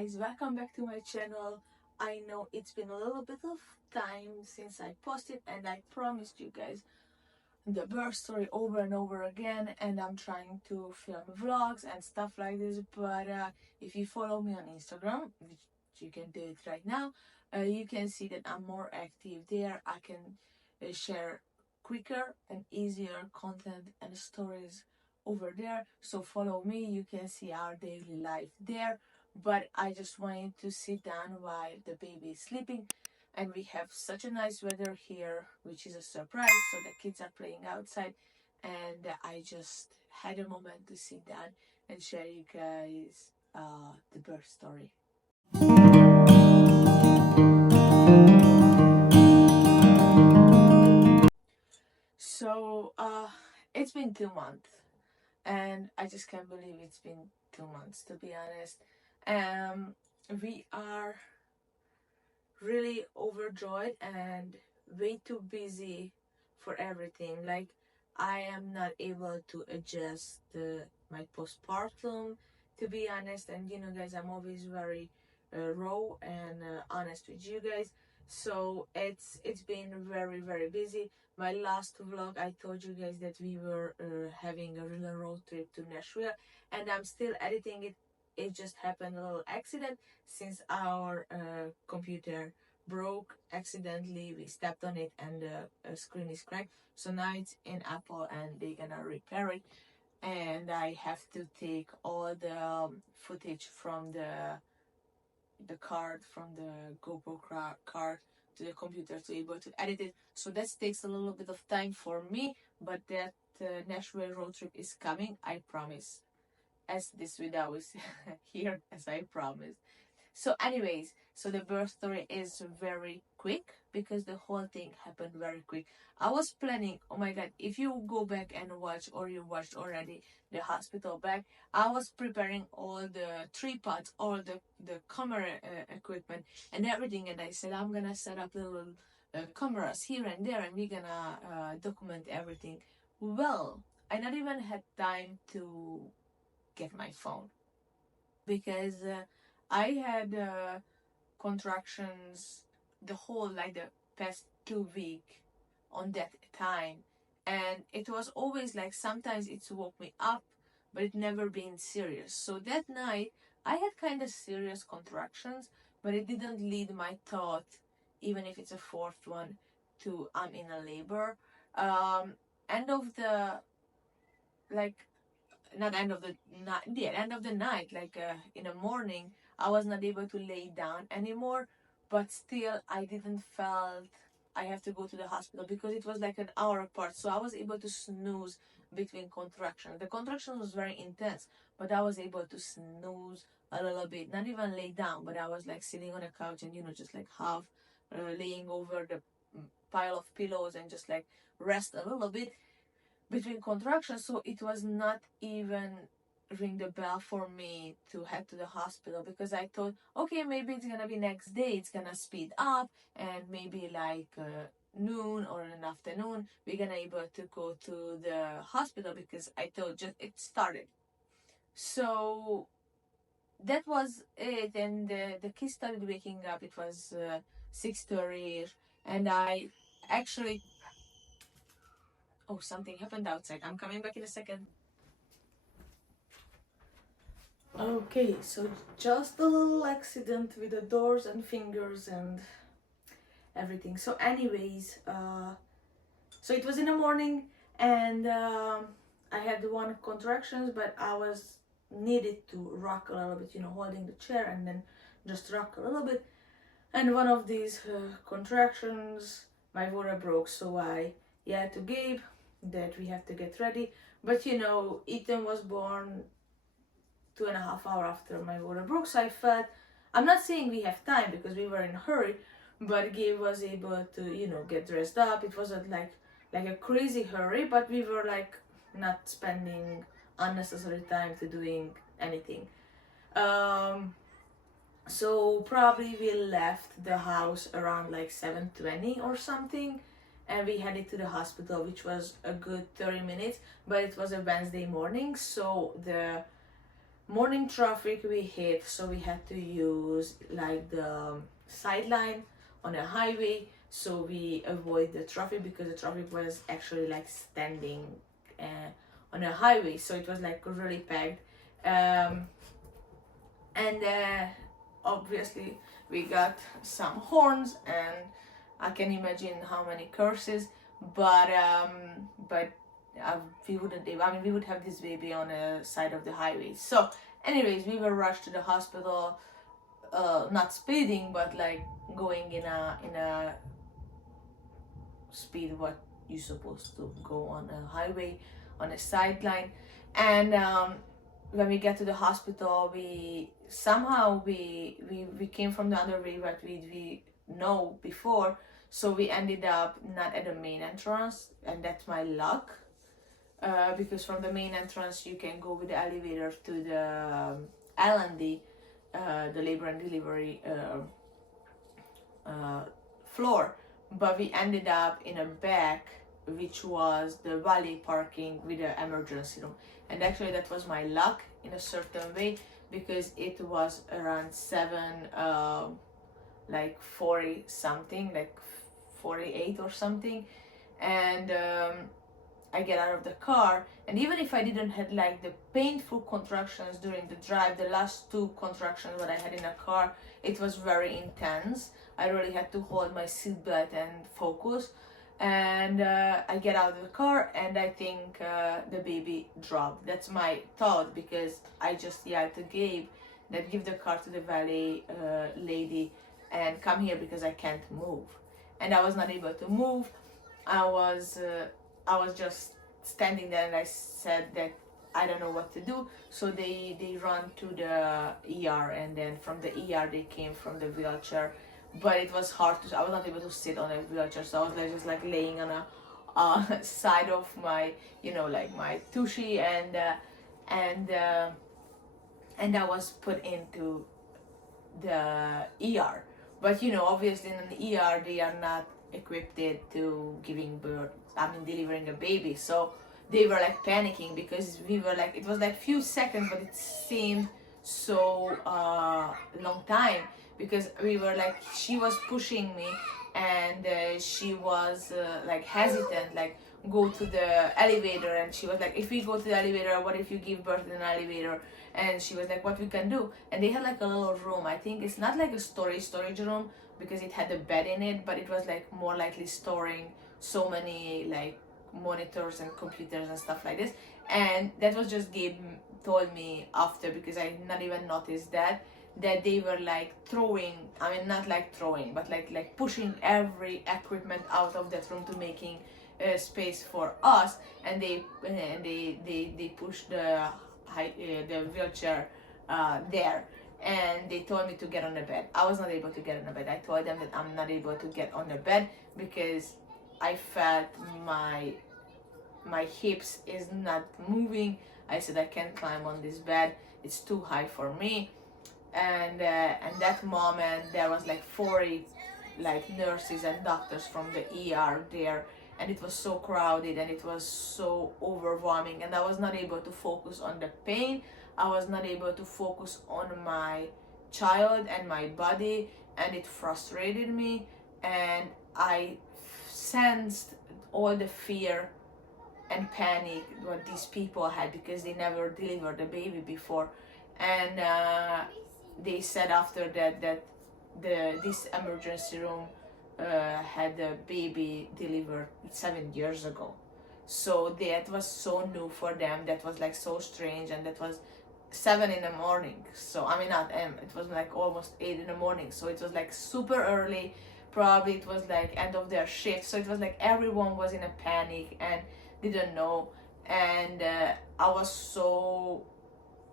guys, welcome back to my channel. I know it's been a little bit of time since I posted, and I promised you guys the birth story over and over again, and I'm trying to film vlogs and stuff like this. But if you follow me on Instagram, which you can do it right now, you can see that I'm more active there. I can share quicker and easier content and stories over there, so follow me. You can see our daily life there, but I just wanted to sit down while the baby is sleeping, and we have such a nice weather here, which is a surprise. So the kids are playing outside, and I just had a moment to sit down and share you guys the birth story. So it's been 2 months, and I just can't believe it's been 2 months, to be honest. We are really overjoyed and way too busy for everything. Like, I am not able to adjust my postpartum, to be honest. And guys, I'm always very raw and honest with you guys. So it's been very, very busy. My last vlog, I told you guys that we were having a real road trip to Nashville, and I'm still editing it. It just happened a little accident since our computer broke accidentally. We stepped on it, and the screen is cracked. So now it's in Apple, and they're gonna repair it. And I have to take all the footage from the card, from the GoPro card, to the computer to be able to edit it. So that takes a little bit of time for me, but that Nashville road trip is coming, I promise. As this video is here, as I promised. So anyways, so the birth story is very quick because the whole thing happened very quick. I was planning, oh my god, if you go back and watch, or you watched already the hospital bag, I was preparing all the tripods, all the camera equipment and everything, and I said I'm gonna set up little cameras here and there, and we're gonna document everything. Well, I not even had time to get my phone because I had contractions the whole, like, the past 2 week on that time, and it was always like sometimes it's woke me up, but it never been serious. So that night I had kind of serious contractions, but it didn't lead my thought, even if it's a fourth one, to I'm in a labor. End of the, like, not end of the night, yeah, end of the night, like in the morning, I was not able to lay down anymore, but still I didn't felt I have to go to the hospital because it was like an hour apart. So I was able to snooze between contractions. The contraction was very intense, but I was able to snooze a little bit, not even lay down, but I was like sitting on a couch and just like half laying over the pile of pillows and just like rest a little bit between contractions. So it was not even ring the bell for me to head to the hospital, because I thought, okay, maybe it's gonna be next day, it's gonna speed up, and maybe like noon or an afternoon we're gonna able to go to the hospital, because I thought just it started. So that was it, and the kids started waking up. It was 6:30, and I actually, oh, something happened outside. I'm coming back in a second. Okay, so just a little accident with the doors and fingers and everything. So anyways, so it was in the morning, and I had one contractions, but I was needed to rock a little bit, holding the chair and then just rock a little bit. And one of these contractions, my water broke, so I to Gabe that we have to get ready. But Ethan was born 2.5 hours after my water broke, so I felt, I'm not saying we have time because we were in a hurry, but Gabe was able to get dressed up. It wasn't like a crazy hurry, but we were like not spending unnecessary time to doing anything. So probably we left the house around like 7:20 or something, and we headed to the hospital, which was a good 30 minutes, but it was a Wednesday morning, so the morning traffic we hit, so we had to use like the sideline on a highway, so we avoid the traffic because the traffic was actually like standing on a highway, so it was like really packed. And obviously we got some horns, and I can imagine how many curses, but we wouldn't. I mean, we would have this baby on a side of the highway. So, anyways, we were rushed to the hospital, not speeding, but like going in a speed what you're supposed to go on a highway, on a sideline, and when we get to the hospital, we somehow we came from the other way what we know before, so we ended up not at the main entrance, and that's my luck, because from the main entrance you can go with the elevator to the L&D, the labor and delivery floor, but we ended up in a back, which was the valley parking with the emergency room. And actually that was my luck in a certain way, because it was around 40 something, like 48 or something, and I get out of the car, and even if I didn't have like the painful contractions during the drive, the last 2 contractions that I had in a car, it was very intense. I really had to hold my seatbelt and focus, and I get out of the car, and I think the baby dropped. That's my thought, because I just yelled to Gabe that give the car to the valet lady and come here because I can't move, and I was not able to move. I was just standing there, and I said that I don't know what to do. So they run to the ER, and then from the ER they came from the wheelchair. But it was hard I was not able to sit on a wheelchair, so I was like just like laying on a side of my, like my tushy, and I was put into the ER. But obviously in an ER they are not equipped to giving birth, delivering a baby, so they were like panicking, because we were like, it was like few seconds, but it seemed so long time, because we were like, she was pushing me, and she was like hesitant, like go to the elevator, and she was like, if we go to the elevator, what if you give birth in an elevator? And she was like, what we can do? And they had like a little room. I think it's not like a storage room, because it had a bed in it, but it was like more likely storing so many like monitors and computers and stuff like this. And that was just Gabe told me after, because I not even noticed that they were like throwing, not like throwing, but like pushing every equipment out of that room to making space for us, and they pushed the wheelchair there, and they told me to get on the bed. I was not able to get on the bed. I told them that I'm not able to get on the bed because I felt my hips is not moving. I said I can't climb on this bed. It's too high for me. And that moment there was like 40 like nurses and doctors from the ER there, and it was so crowded and it was so overwhelming, and I was not able to focus on the pain. I was not able to focus on my child and my body, and it frustrated me, and I sensed all the fear and panic what these people had, because they never delivered a baby before. And they said after that this emergency room had a baby delivered 7 years ago. So that was so new for them. That was like so strange, and that was 7 in the morning. So it was like almost 8 in the morning. So it was like super early. Probably it was like end of their shift. So it was like everyone was in a panic and didn't know. And I was so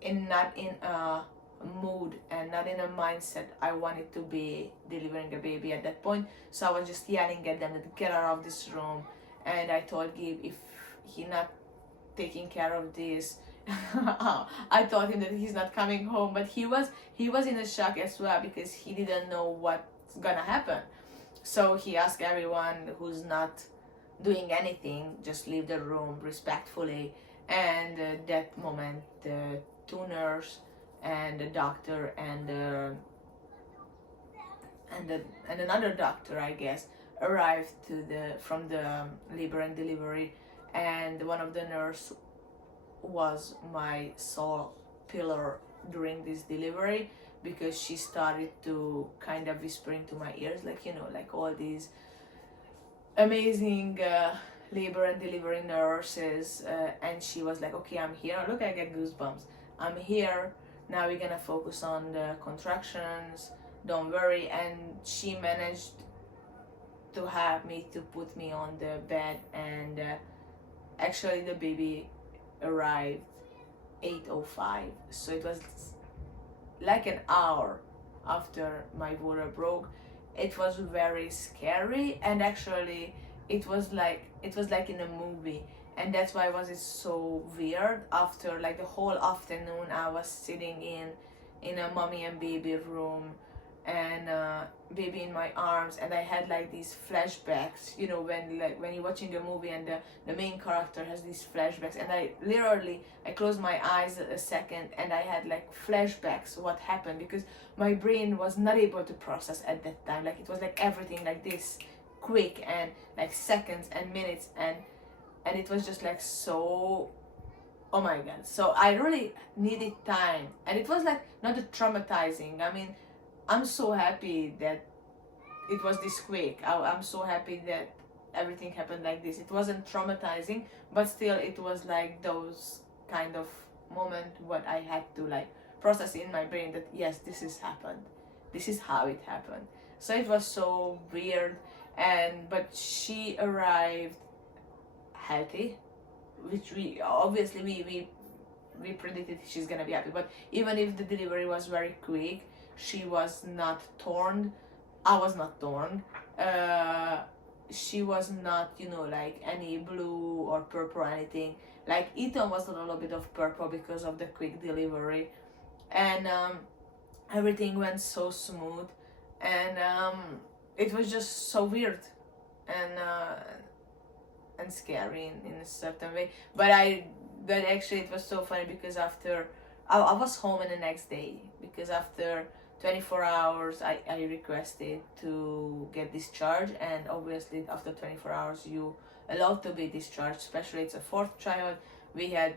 not in a mood and not in a mindset I wanted to be delivering a baby at that point. So I was just yelling at them to get out of this room. And I told Gabe, if he not taking care of this, I told him that he's not coming home. But he was in a shock as well, because he didn't know what's gonna happen. So he asked everyone who's not doing anything, just leave the room respectfully. And that moment, the 2 nurses and the doctor and another doctor, I guess, arrived to the from the labor and delivery, and one of the nurse was my sole pillar during this delivery, because she started to kind of whisper into my ears, like, you know, like all these amazing labor and delivery nurses, and she was like, okay, I'm here, look, I get goosebumps, I'm here, now we're gonna focus on the contractions, don't worry. And she managed to have me to put me on the bed, and actually the baby arrived 8:05, so it was like an hour after my water broke. It was very scary, and actually it was like in a movie, and that's why was it so weird. After like the whole afternoon I was sitting in a mommy and baby room, and baby in my arms, and I had like these flashbacks, you know, when you're watching a movie and the main character has these flashbacks, and I closed my eyes a second and I had like flashbacks what happened, because my brain was not able to process at that time. Like it was like everything like this quick, and like seconds and minutes, and it was just like so, oh my god. So I really needed time, and it was like not traumatizing. I mean, I'm so happy that it was this quick. I'm so happy that everything happened like this. It wasn't traumatizing, but still it was like those kind of moment what I had to like process in my brain that yes, this has happened. This is how it happened. So it was so weird, and but she arrived healthy, which we obviously we predicted she's gonna be happy. But even if the delivery was very quick, she was not torn. I was not torn. She was not, you know, like any blue or purple or anything. Like Ethan was a little bit of purple because of the quick delivery, and everything went so smooth, and it was just so weird, and scary in a certain way. But actually it was so funny, because after I was home in the next day, because after 24 hours I requested to get discharged, and obviously after 24 hours you allowed to be discharged, especially it's a fourth child. We had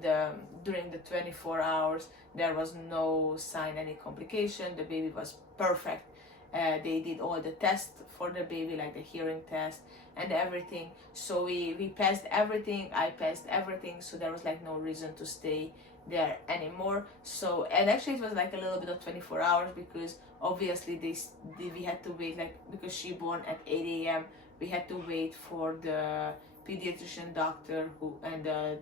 the during the 24 hours there was no sign any complication, the baby was perfect. They did all the tests for the baby, like the hearing test and everything, so we passed everything, I passed everything, so there was like no reason to stay there anymore. So, and actually it was like a little bit of 24 hours, because obviously we had to wait, like because she born at 8 a.m. we had to wait for the pediatrician doctor who and the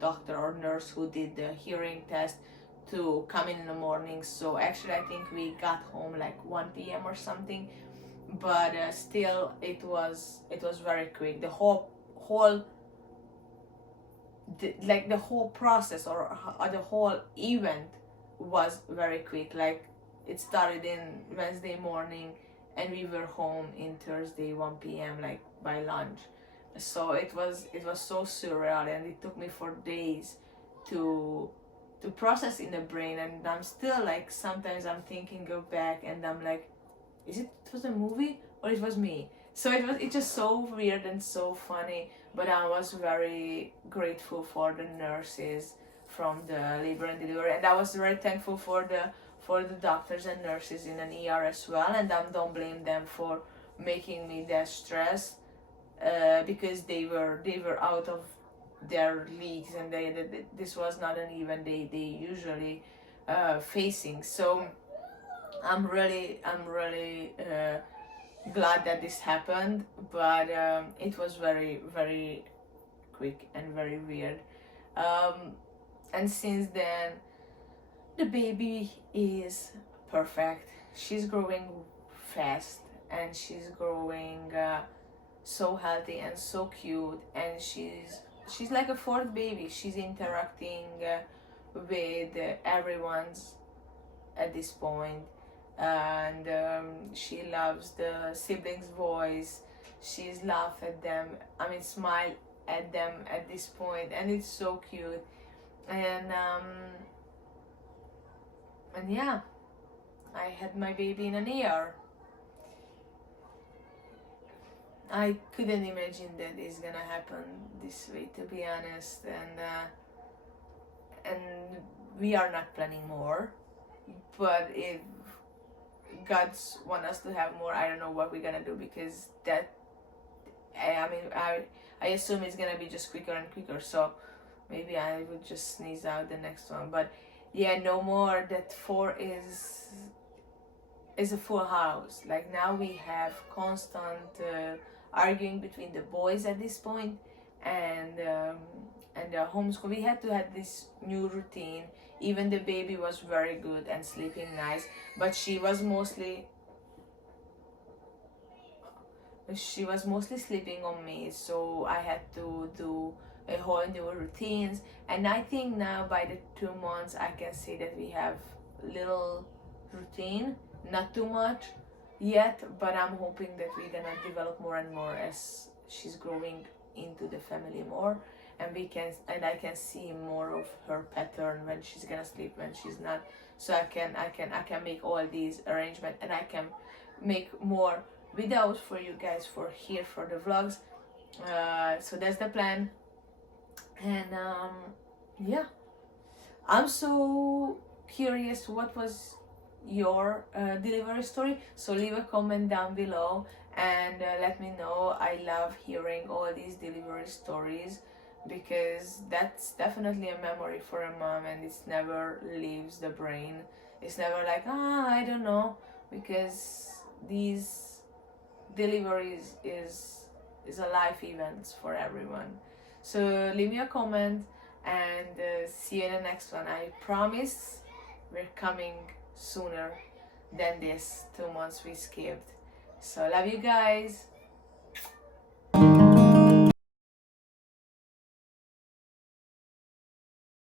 doctor or nurse who did the hearing test to come in the morning. So actually I think we got home like 1 p.m. or something, but still it was very quick. The whole the whole process, or the whole event was very quick. Like it started in Wednesday morning and we were home in Thursday 1 p.m. like by lunch. So it was so surreal, and it took me for days to process in the brain. And I'm still like, sometimes I'm thinking, go back and I'm like, it was a movie or it was me? So it's just so weird and so funny. But I was very grateful for the nurses from the labor and delivery, and I was very thankful for the doctors and nurses in an ER as well. And I don't blame them for making me that stressed, because they were out of their leagues, and this was not an event they usually facing. So I'm really glad that this happened, but it was very very quick and very weird. And since then the baby is perfect. She's growing fast, and she's growing so healthy and so cute, and she's like a fourth baby. She's interacting with everyone's at this point, and she loves the siblings' voice. She's laugh at them, I mean smile at them at this point, and it's so cute. And And yeah, I had my baby in an year. I couldn't imagine that it's gonna happen this way, to be honest, and we are not planning more. But if God's want us to have more, I don't know what we're gonna do, because that I assume it's gonna be just quicker and quicker. So maybe I would just sneeze out the next one. But yeah, no more. That 4 is a full house. Like now we have constant arguing between the boys at this point, and the homeschool. We had to have this new routine. Even the baby was very good and sleeping nice, but she was mostly sleeping on me, so I had to do a whole new routines. And I think now by the 2 months I can say that we have little routine, not too much yet, but I'm hoping that we're gonna develop more and more as she's growing into the family more, and I can see more of her pattern, when she's gonna sleep, when she's not. So I can make all these arrangements, and I can make more videos for you guys for here for the vlogs. So that's the plan. And yeah, I'm so curious what was your delivery story. So leave a comment down below and let me know. I love hearing all these delivery stories, because that's definitely a memory for a mom, and it never leaves the brain. It's never like, I don't know, because these deliveries is a life event for everyone. So leave me a comment, and see you in the next one. I promise we're coming sooner than this 2 months we skipped. So love you guys.